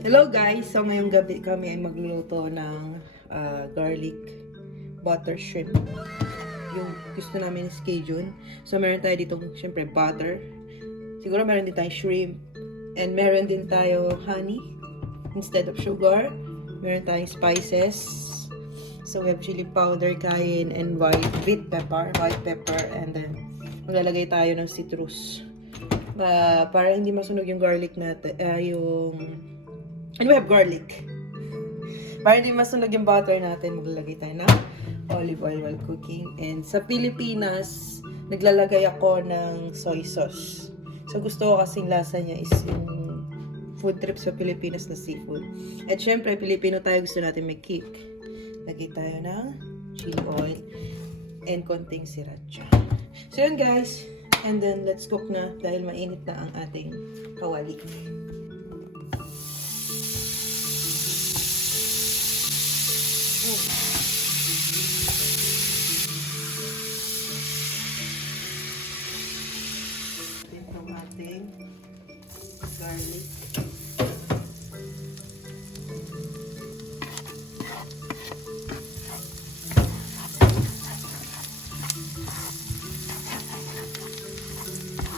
Hello guys! So ngayong gabi kami ay magluluto ng garlic butter shrimp. Yung gusto namin is Cajun. So meron tayo dito syempre butter. Siguro meron din tayo shrimp. And meron din tayo honey instead of sugar. Meron tayong spices. So we have chili powder, cayenne, and white pepper. And then maglalagay tayo ng citrus. Para hindi masunog yung garlic natin. And we have garlic. Para hindi masunog yung butter natin, maglalagay tayo ng olive oil while cooking. And sa Pilipinas, naglalagay ako ng soy sauce. So gusto ko kasing lasa niya is yung food trip sa Pilipinas na seafood. At syempre, Pilipino tayo, gusto natin may kick. Lagay tayo ng chili oil and konting sriracha. So yun guys. And then let's cook na dahil mainit na ang ating kawali. Itong ating garlic.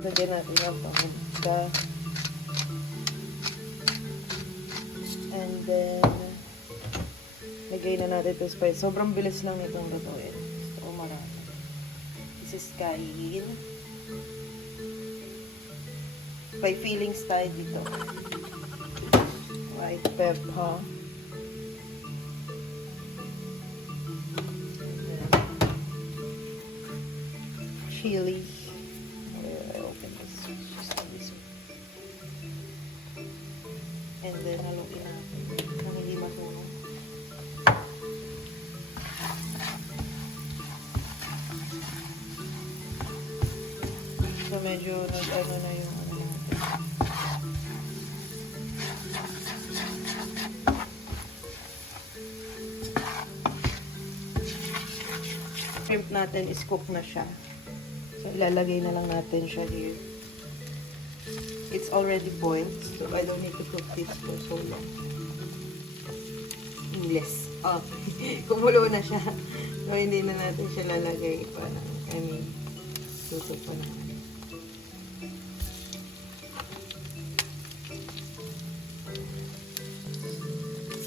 Lagyan natin yung paminta. And then, lagay na natin ito spice. Sobrang bilis lang nitong lutuin. So, marami. This is cayenne. By feelings tayo dito. White pepper. Chili. I open this. Just this one. And then, haluin natin. Nang hindi masunog. So, medyo nag-ano na yung ano natin. Shrimp natin is cook na siya. So, ilalagay na lang natin siya here. It's already boiled, so I don't need to cook this for so long. Yes. Okay. Kumulo na siya. So, hindi na natin siya lalagay pa na. Tutok pa na.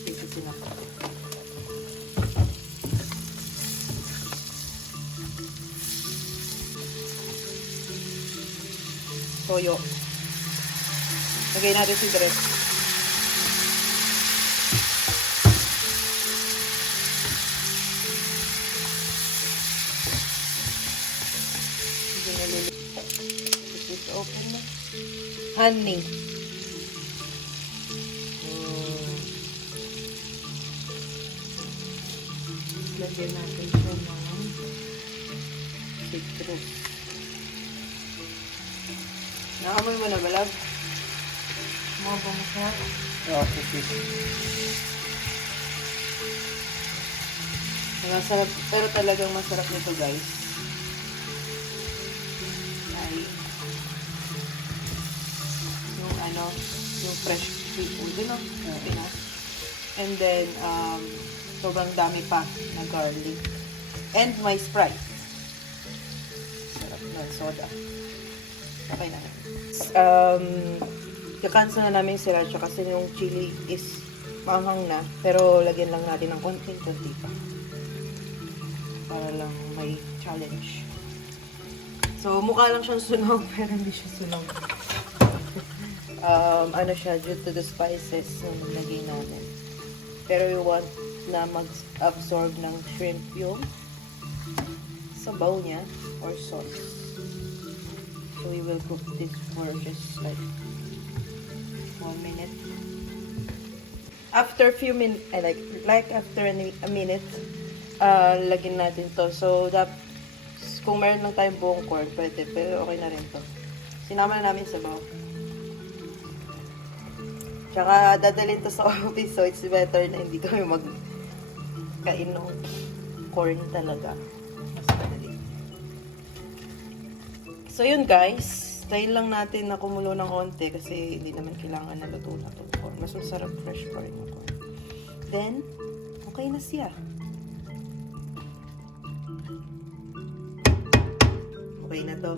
Dito sinapa. Toyo. Lagay natin si dress. This is open na. Honey. Lagyan natin siya ng citrus. Naamoy mo na ba, love? Mga ba masarap? Okay. Masarap, pero talagang masarap nito guys. Ay, yung fresh seafood, Pinas. And then, sobrang dami pa na garlic. And my Sprite. Sarap na, soda. Okay na. Kakansel na namin yung sriracha kasi yung chili is maanghang na. Pero lagyan lang natin ng konting-konti pa. Para lang may challenge. So, mukha lang siyang sunog, pero hindi siya sunog. Ano siya, due to the spices na nilagay natin. Pero you want na mag-absorb ng shrimp yung sabaw niya or sauce. So, we will cook this for just like 1 minute. After a few minutes, like after a minute, lagyan natin to. So, kung meron lang tayong buong corn, pwede. Pero okay na rin to. Sinama na namin sabaw. Tsaka, dadalhin to sa office. So, it's better na hindi kami magkain ng corn talaga. Mas madali. So, yun guys. Tayin lang natin na kumulo ng konti kasi hindi naman kailangan na luto na itong corn. Mas masarap fresh pa rin yung corn. Then, okay na siya. Okay na to.